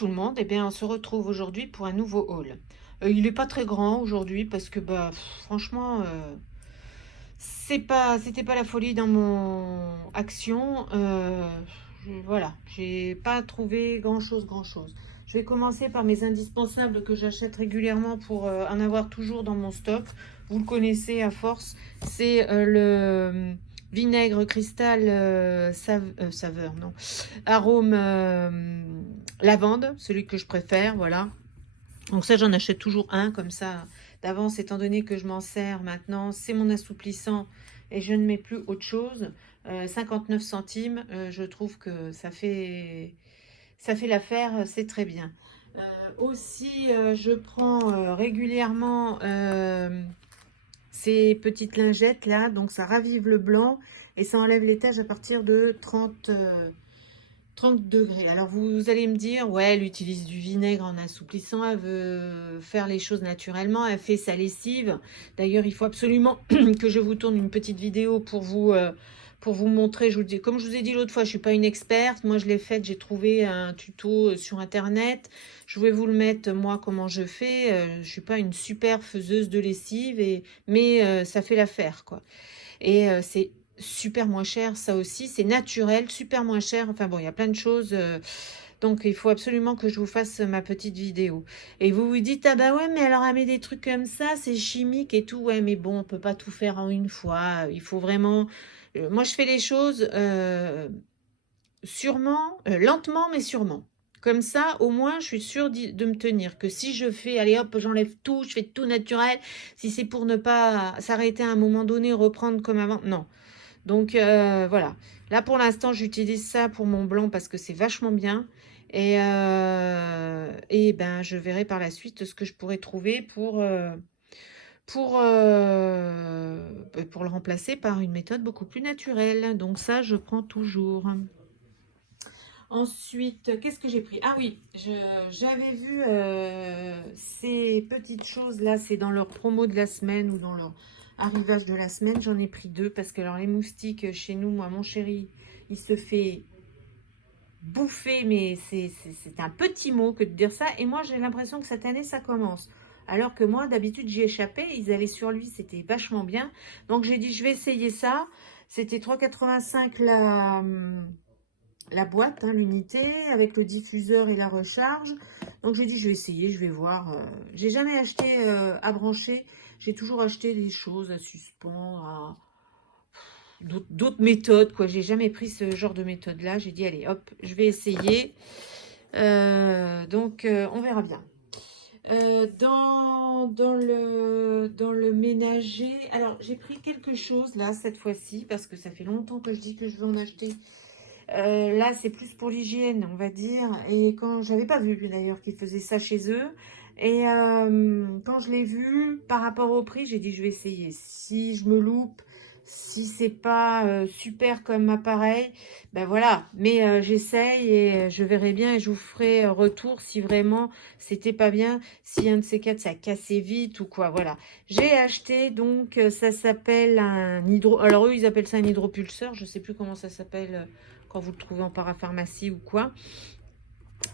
tout le monde, eh bien on se retrouve aujourd'hui pour un nouveau haul. Il n'est pas très grand aujourd'hui parce que franchement c'était pas la folie dans mon action. Voilà, j'ai pas trouvé grand chose. Je vais commencer par mes indispensables que j'achète régulièrement pour en avoir toujours dans mon stock. Vous le connaissez à force, c'est le vinaigre cristal saveur, non, arôme lavande, celui que je préfère, voilà. Donc ça, j'en achète toujours un comme ça d'avance, étant donné que je m'en sers maintenant. C'est mon assouplissant et je ne mets plus autre chose. 59 centimes, je trouve que ça fait l'affaire, c'est très bien. Aussi, je prends régulièrement ces petites lingettes là, donc ça ravive le blanc et ça enlève les taches à partir de 30 degrés. Alors vous allez me dire, ouais, elle utilise du vinaigre en assouplissant, elle veut faire les choses naturellement, elle fait sa lessive. D'ailleurs, il faut absolument que je vous tourne une petite vidéo pour vous montrer. Je vous dis, comme je vous ai dit l'autre fois, je suis pas une experte. Moi, je l'ai faite, j'ai trouvé un tuto sur Internet. Je vais vous le mettre, moi, comment je fais. Je suis pas une super faiseuse de lessive, mais ça fait l'affaire, quoi. Et c'est super moins cher, ça aussi, c'est naturel, super moins cher. Enfin bon, il y a plein de choses. Donc il faut absolument que je vous fasse ma petite vidéo. Et vous vous dites, ah bah ouais, mais alors elle met des trucs comme ça, c'est chimique et tout. Ouais, mais bon, on peut pas tout faire en une fois. Il faut vraiment. Moi, je fais les choses sûrement, lentement, mais sûrement. Comme ça, au moins, je suis sûre de me tenir. Que si je fais, allez hop, j'enlève tout, je fais tout naturel. Si c'est pour ne pas s'arrêter à un moment donné, reprendre comme avant, non. Donc voilà. Là, pour l'instant, j'utilise ça pour mon blanc parce que c'est vachement bien. Et ben, je verrai par la suite ce que je pourrais trouver pour le remplacer par une méthode beaucoup plus naturelle. Donc ça, je prends toujours. Ensuite, qu'est-ce que j'ai pris? Ah oui, j'avais vu ces petites choses-là, c'est dans leur promo de la semaine ou dans leur arrivage de la semaine. J'en ai pris deux parce que alors les moustiques chez nous, moi, mon chéri, il se fait bouffer, mais c'est un petit mot que de dire ça. Et moi, j'ai l'impression que cette année, ça commence. Alors que moi, d'habitude, j'y échappais, ils allaient sur lui, c'était vachement bien. Donc j'ai dit, je vais essayer ça. C'était 3,85 la boîte, hein, l'unité, avec le diffuseur et la recharge. Donc j'ai dit, je vais essayer, je vais voir. J'ai jamais acheté à brancher. J'ai toujours acheté des choses à suspendre, à d'autres méthodes, quoi. J'ai jamais pris ce genre de méthode-là. J'ai dit, allez, hop, je vais essayer. Donc on verra bien. Dans le ménager, alors j'ai pris quelque chose là cette fois-ci parce que ça fait longtemps que je dis que je veux en acheter. Là, c'est plus pour l'hygiène, on va dire. Et quand j'avais pas vu d'ailleurs qu'ils faisaient ça chez eux. Et quand je l'ai vu, par rapport au prix, j'ai dit je vais essayer. Si je me loupe, si c'est pas super comme appareil, ben voilà. Mais j'essaye et je verrai bien et je vous ferai retour si vraiment c'était pas bien. Si un de ces quatre ça a cassé vite ou quoi. Voilà. J'ai acheté donc ça s'appelle un hydro. Alors eux ils appellent ça un hydropulseur. Je sais plus comment ça s'appelle quand vous le trouvez en parapharmacie ou quoi.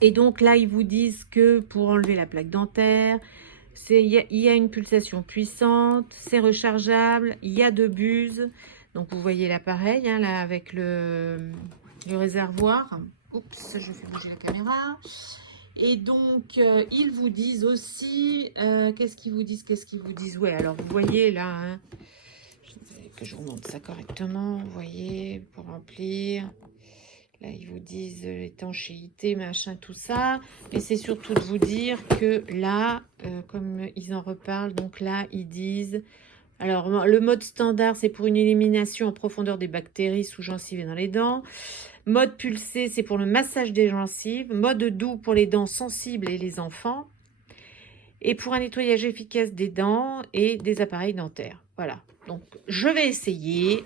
Et donc là, ils vous disent que pour enlever la plaque dentaire, il y a une pulsation puissante, c'est rechargeable, il y a deux buses. Donc vous voyez l'appareil, hein, là, avec le réservoir. Oups, je fais bouger la caméra. Et donc, ils vous disent aussi, qu'est-ce qu'ils vous disent? Ouais, alors vous voyez là, hein, que je vous montre ça correctement, vous voyez, pour remplir. Là, ils vous disent l'étanchéité, machin, tout ça. Mais c'est surtout de vous dire que là, comme ils en reparlent, donc là, ils disent... Alors, le mode standard, c'est pour une élimination en profondeur des bactéries sous gencives et dans les dents. Mode pulsé, c'est pour le massage des gencives. Mode doux pour les dents sensibles et les enfants. Et pour un nettoyage efficace des dents et des appareils dentaires. Voilà. Donc, je vais essayer.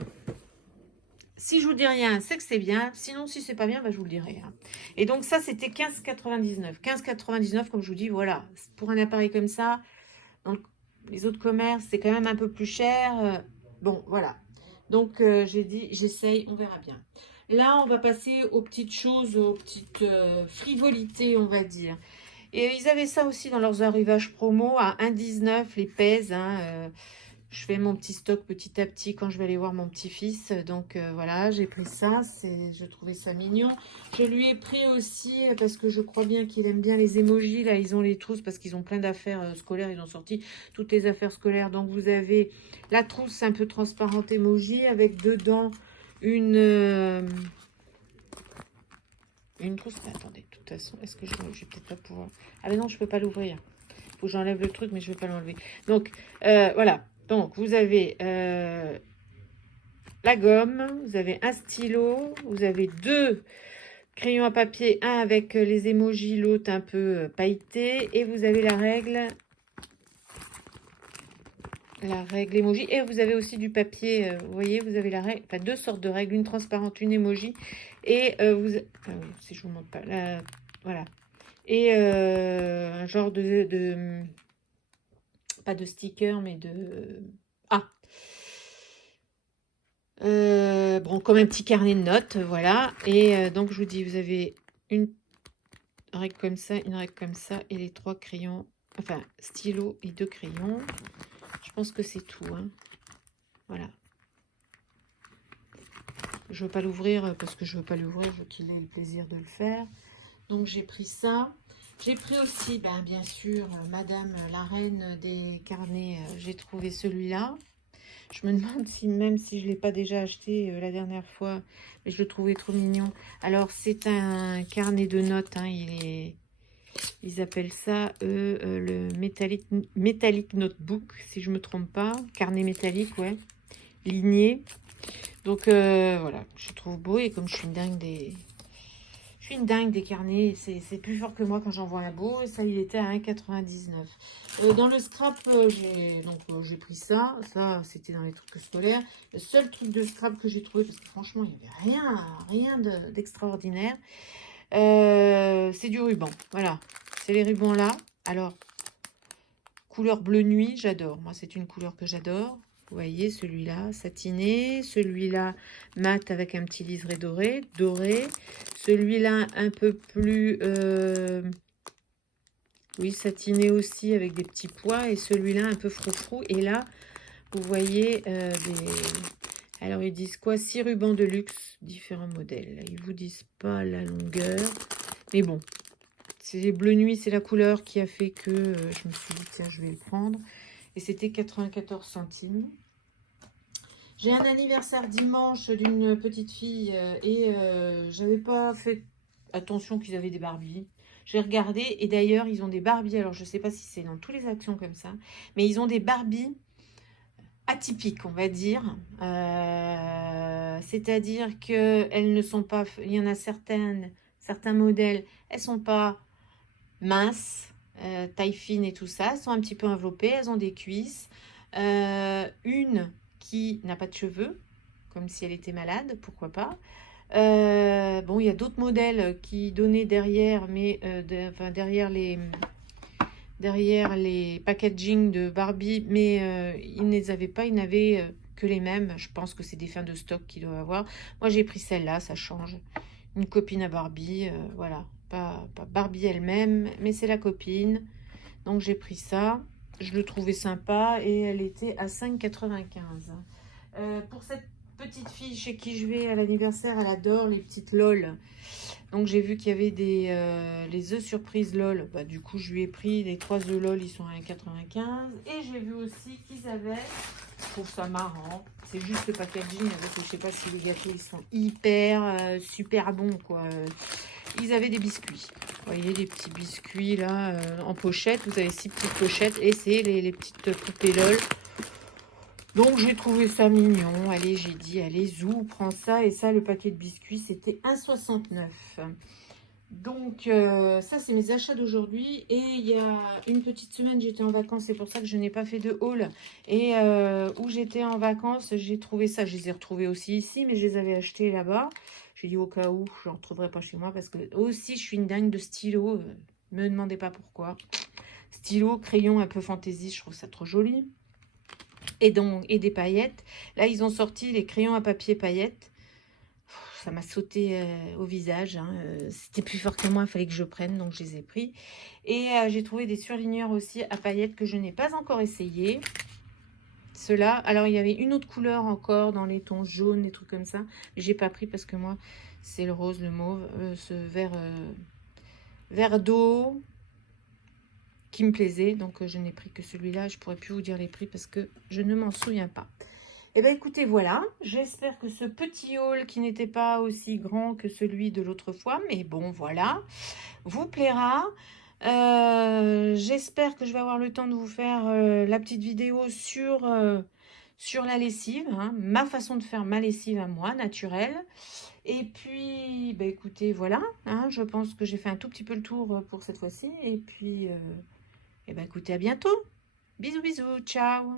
Si je vous dis rien, c'est que c'est bien. Sinon, si c'est pas bien, bah, je vous le dirai. Hein. Et donc, ça, c'était 15,99. 15,99, comme je vous dis, voilà. Pour un appareil comme ça, dans les autres commerces, c'est quand même un peu plus cher. Bon, voilà. Donc, j'ai dit, j'essaye, on verra bien. Là, on va passer aux petites choses, aux petites frivolités, on va dire. Et ils avaient ça aussi dans leurs arrivages promo à 1,19 les pèses. Hein, je fais mon petit stock petit à petit quand je vais aller voir mon petit-fils. Donc voilà, j'ai pris ça. Je trouvais ça mignon. Je lui ai pris aussi, parce que je crois bien qu'il aime bien les émojis. Là, ils ont les trousses parce qu'ils ont plein d'affaires scolaires. Ils ont sorti toutes les affaires scolaires. Donc vous avez la trousse un peu transparente émoji avec dedans une trousse. Attendez, de toute façon, est-ce que je vais peut-être pas pouvoir... Ah mais non, je peux pas l'ouvrir. Il faut que j'enlève le truc, mais je vais pas l'enlever. Donc, voilà. Donc, vous avez la gomme, vous avez un stylo, vous avez 2 crayons à papier, un avec les émojis, l'autre un peu pailleté, et vous avez la règle emoji, et vous avez aussi du papier, vous voyez, vous avez la règle, enfin 2 sortes de règles, une transparente, une emoji, et vous... Ah oui, si je vous montre pas, là, voilà. Et un genre pas de sticker, mais de... Ah, bon, comme un petit carnet de notes, voilà. Et donc, je vous dis, vous avez une règle comme ça, une règle comme ça, et les 3 crayons, enfin, stylo et 2 crayons. Je pense que c'est tout, hein. Voilà. Je veux pas l'ouvrir parce que je veux pas l'ouvrir, je veux qu'il ait le plaisir de le faire. Donc, j'ai pris ça. J'ai pris aussi, ben, bien sûr, Madame la Reine des carnets, j'ai trouvé celui-là. Je me demande si même si je ne l'ai pas déjà acheté la dernière fois, mais je le trouvais trop mignon. Alors, c'est un carnet de notes, hein, ils appellent ça, le métallique notebook, si je ne me trompe pas. Carnet métallique, ouais, ligné. Donc, voilà, je trouve beau, et comme je suis une dingue des carnets, c'est plus fort que moi quand j'en vois un beau, et ça, il était à 1,99. Dans le scrap, j'ai pris ça. Ça, c'était dans les trucs scolaires. Le seul truc de scrap que j'ai trouvé, parce que franchement, il n'y avait rien d'extraordinaire, c'est du ruban. Voilà, c'est les rubans là. Alors, couleur bleu nuit, j'adore. Moi, c'est une couleur que j'adore. Vous voyez, celui-là, satiné. Celui-là, mat avec un petit liseré doré. Celui-là, un peu plus... oui, satiné aussi avec des petits pois. Et celui-là, un peu froufrou. Et là, vous voyez Alors, ils disent quoi? 6 rubans de luxe, différents modèles. Ils vous disent pas la longueur. Mais bon, c'est bleu nuit, c'est la couleur qui a fait que je me suis dit, tiens, je vais le prendre. Et c'était 94 centimes. J'ai un anniversaire dimanche d'une petite fille et j'avais pas fait attention qu'ils avaient des Barbies. J'ai regardé et d'ailleurs, ils ont des Barbies. Alors, je sais pas si c'est dans toutes les actions comme ça, mais ils ont des Barbies atypiques, on va dire. C'est-à-dire qu'elles ne sont pas... Il y en a certains modèles, elles sont pas minces, taille fine et tout ça. Elles sont un petit peu enveloppées, elles ont des cuisses. Une qui n'a pas de cheveux, comme si elle était malade, pourquoi pas. Bon, il y a d'autres modèles qui donnaient derrière, mais enfin, derrière les packaging de Barbie, mais ils ne les avaient pas, ils n'avaient que les mêmes. Je pense que c'est des fins de stock qu'ils doivent avoir. Moi, j'ai pris celle-là, ça change. Une copine à Barbie, voilà. Pas Barbie elle-même, mais c'est la copine. Donc, j'ai pris ça. Je le trouvais sympa et elle était à 5,95. Pour cette petite fille chez qui je vais à l'anniversaire, elle adore les petites LOL. Donc j'ai vu qu'il y avait les œufs surprise LOL. Bah, du coup, je lui ai pris les 3 œufs LOL, ils sont à 1,95. Et j'ai vu aussi qu'ils avaient, je trouve ça marrant, c'est juste le packaging, parce que je sais pas si les gâteaux ils sont hyper super bons quoi. Ils avaient des biscuits. Vous voyez les petits biscuits là en pochette. Vous avez 6 petites pochettes et c'est les petites poupées LOL. Donc, j'ai trouvé ça mignon. Allez, j'ai dit, allez, zou, prends ça. Et ça, le paquet de biscuits, c'était 1,69. Donc, ça, c'est mes achats d'aujourd'hui. Et il y a une petite semaine, j'étais en vacances. C'est pour ça que je n'ai pas fait de haul. Et où j'étais en vacances, j'ai trouvé ça. Je les ai retrouvés aussi ici, mais je les avais achetés là-bas. J'ai dit au cas où, je ne retrouverai pas chez moi. Parce que aussi, je suis une dingue de stylo. Me demandez pas pourquoi. Stylo, crayon un peu fantaisie, je trouve ça trop joli. Et des paillettes. Là, ils ont sorti les crayons à papier paillettes. ça m'a sauté au visage. Hein. C'était plus fort que moi, il fallait que je prenne, donc je les ai pris. Et j'ai trouvé des surligneurs aussi à paillettes que je n'ai pas encore essayé. Ceux-là, alors il y avait une autre couleur encore dans les tons jaunes, des trucs comme ça. Mais j'ai pas pris parce que moi, c'est le rose, le mauve, ce vert d'eau qui me plaisait. Donc je n'ai pris que celui-là. Je pourrais plus vous dire les prix parce que je ne m'en souviens pas. Et bien écoutez, voilà. J'espère que ce petit haul qui n'était pas aussi grand que celui de l'autre fois, mais bon, voilà, vous plaira. J'espère que je vais avoir le temps de vous faire la petite vidéo sur la lessive, hein, ma façon de faire ma lessive à moi, naturelle. Et puis, bah, écoutez, voilà, hein, je pense que j'ai fait un tout petit peu le tour pour cette fois-ci. Et puis, et bah, écoutez, à bientôt. Bisous, bisous, ciao.